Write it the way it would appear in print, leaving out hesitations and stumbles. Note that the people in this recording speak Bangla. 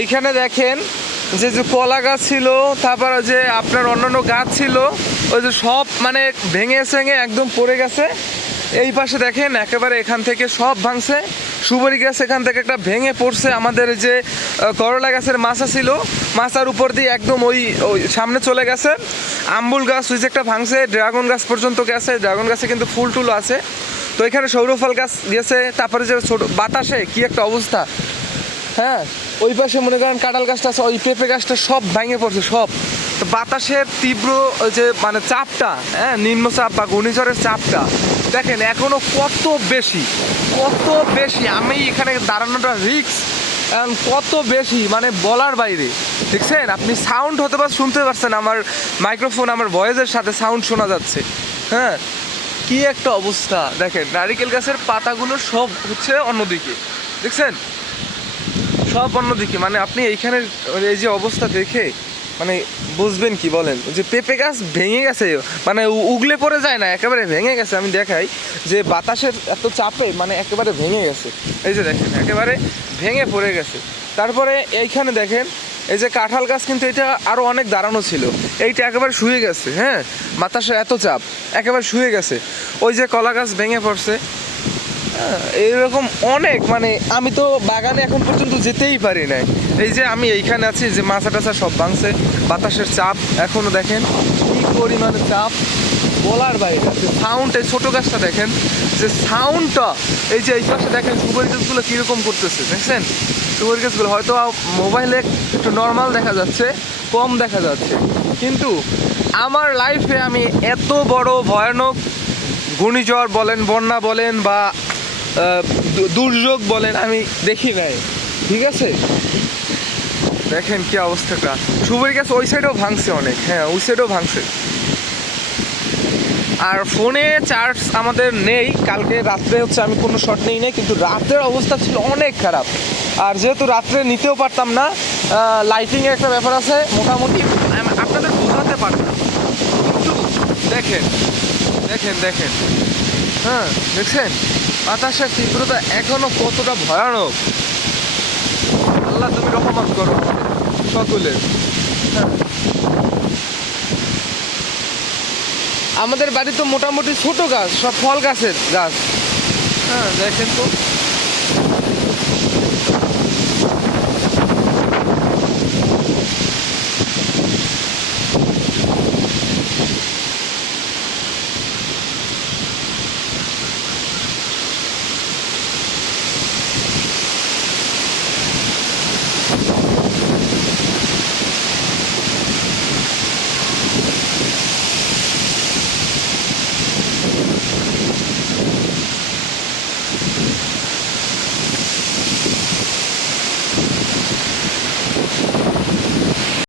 এইখানে দেখেন যে যে কলা গাছ ছিল, তারপর যে আপনার অন্যান্য গাছ ছিল, ওই যে সব মানে ভেঙে সেঙে একদম পড়ে গেছে। এই পাশে দেখেন একেবারে এখান থেকে সব ভাঙছে। সুপারি গাছ এখান থেকে একটা ভেঙে পড়ছে। আমাদের যে করলা গাছের মাছা ছিল, মাচার উপর দিয়ে একদম ওই ওই সামনে চলে গেছে। আম্বুল গাছ ওই যে একটা ভাঙছে, ড্রাগন গাছ পর্যন্ত গেছে। ড্রাগন গাছে কিন্তু ফুল টুল আছে। তো এখানে সৌরফল গাছ গেছে। তারপরে যে ছোট বাতাসে কি একটা অবস্থা, হ্যাঁ। ওই পাশে মনে করেন কাঁঠাল গাছটা আছে, ওই পেঁপে গাছটা সব ভেঙে পড়ছে সব। তো বাতাসের তীব্র যে মানে চাপটা, হ্যাঁ, নিম্নচাপ বা ঘূর্ণিঝড়ের চাপটা দেখেন এখনো কত বেশি, কত বেশি। আমি এখানে দাঁড়ানোটা রিস্ক কত বেশি, মানে বলার বাইরে। দেখছেন আপনি সাউন্ড হতে পারে শুনতে পারছেন, আমার মাইক্রোফোন আমার ভয়েসের সাথে সাউন্ড শোনা যাচ্ছে, হ্যাঁ। কি একটা অবস্থা দেখেন, নারিকেল গাছের পাতাগুলো সব হচ্ছে অন্যদিকে, দেখছেন সব অন্যদিকে। মানে আপনি এইখানের এই যে অবস্থা দেখে মানে বুঝবেন কি বলেন, যে পেঁপে গাছ ভেঙে গেছে, মানে উগলে পড়ে যায় না, একেবারে ভেঙে গেছে। আমি দেখাই যে বাতাসের এত চাপে মানে একেবারে ভেঙে গেছে। এই যে দেখেন একেবারে ভেঙে পড়ে গেছে। তারপরে এইখানে দেখেন এই যে কাঁঠাল গাছ, কিন্তু এটা আরও অনেক দাঁড়ানো ছিল, এইটা একেবারে শুয়ে গেছে, হ্যাঁ, বাতাসে এত চাপ একেবারে শুয়ে গেছে। ওই যে কলা গাছ ভেঙে পড়ছে, এইরকম অনেক। মানে আমি তো বাগানে এখন পর্যন্ত যেতেই পারি নাই। এই যে আমি এইখানে আছি, যে মাছা টাছা সব ভাঙছে, বাতাসের চাপ এখনো দেখেন কি পরিমাণে চাপ, বলার বাইরে। সাউন্ড, এই ছোটো গাছটা দেখেন যে সাউন্ডটা, এই যে এই পাশে দেখেন সুপারি গাছগুলো কীরকম করতেছে, দেখছেন সুপারি গাছগুলো হয়তো মোবাইলে একটু নর্মাল দেখা যাচ্ছে, কম দেখা যাচ্ছে, কিন্তু আমার লাইফে আমি এত বড় ভয়ানক ঘূর্ণিঝড় বলেন, বন্যা বলেন বা দুর্যোগ বলেন আমি দেখি নাই, ঠিক আছে। দেখেন কি অবস্থাটা। সুপারি গাছ ওই সাইডেও ভাঙছে অনেক, হ্যাঁ ওই সাইডেও ভাঙছে। আর ফোনে চার্জ আমাদের নেই, কালকে রাত্রে হচ্ছে আমি কোনো শট নেই নাই, কিন্তু রাতের অবস্থা ছিল অনেক খারাপ। আর যেহেতু রাত্রে নিতেও পারতাম না, লাইটিংয়ের একটা ব্যাপার আছে, মোটামুটি আপনাদের বোঝাতে পারতাম। কিন্তু দেখেন দেখেন দেখেন, হ্যাঁ দেখছেন বাতাসের তীব্রতা এখনো কতটা ভয়ানক। আল্লাহ তুমি রহমত করো সকলের, হ্যাঁ। আমাদের বাড়ি তো মোটামুটি ছোট গাছ, সব ফল গাছের গাছ, হ্যাঁ দেখেন তো।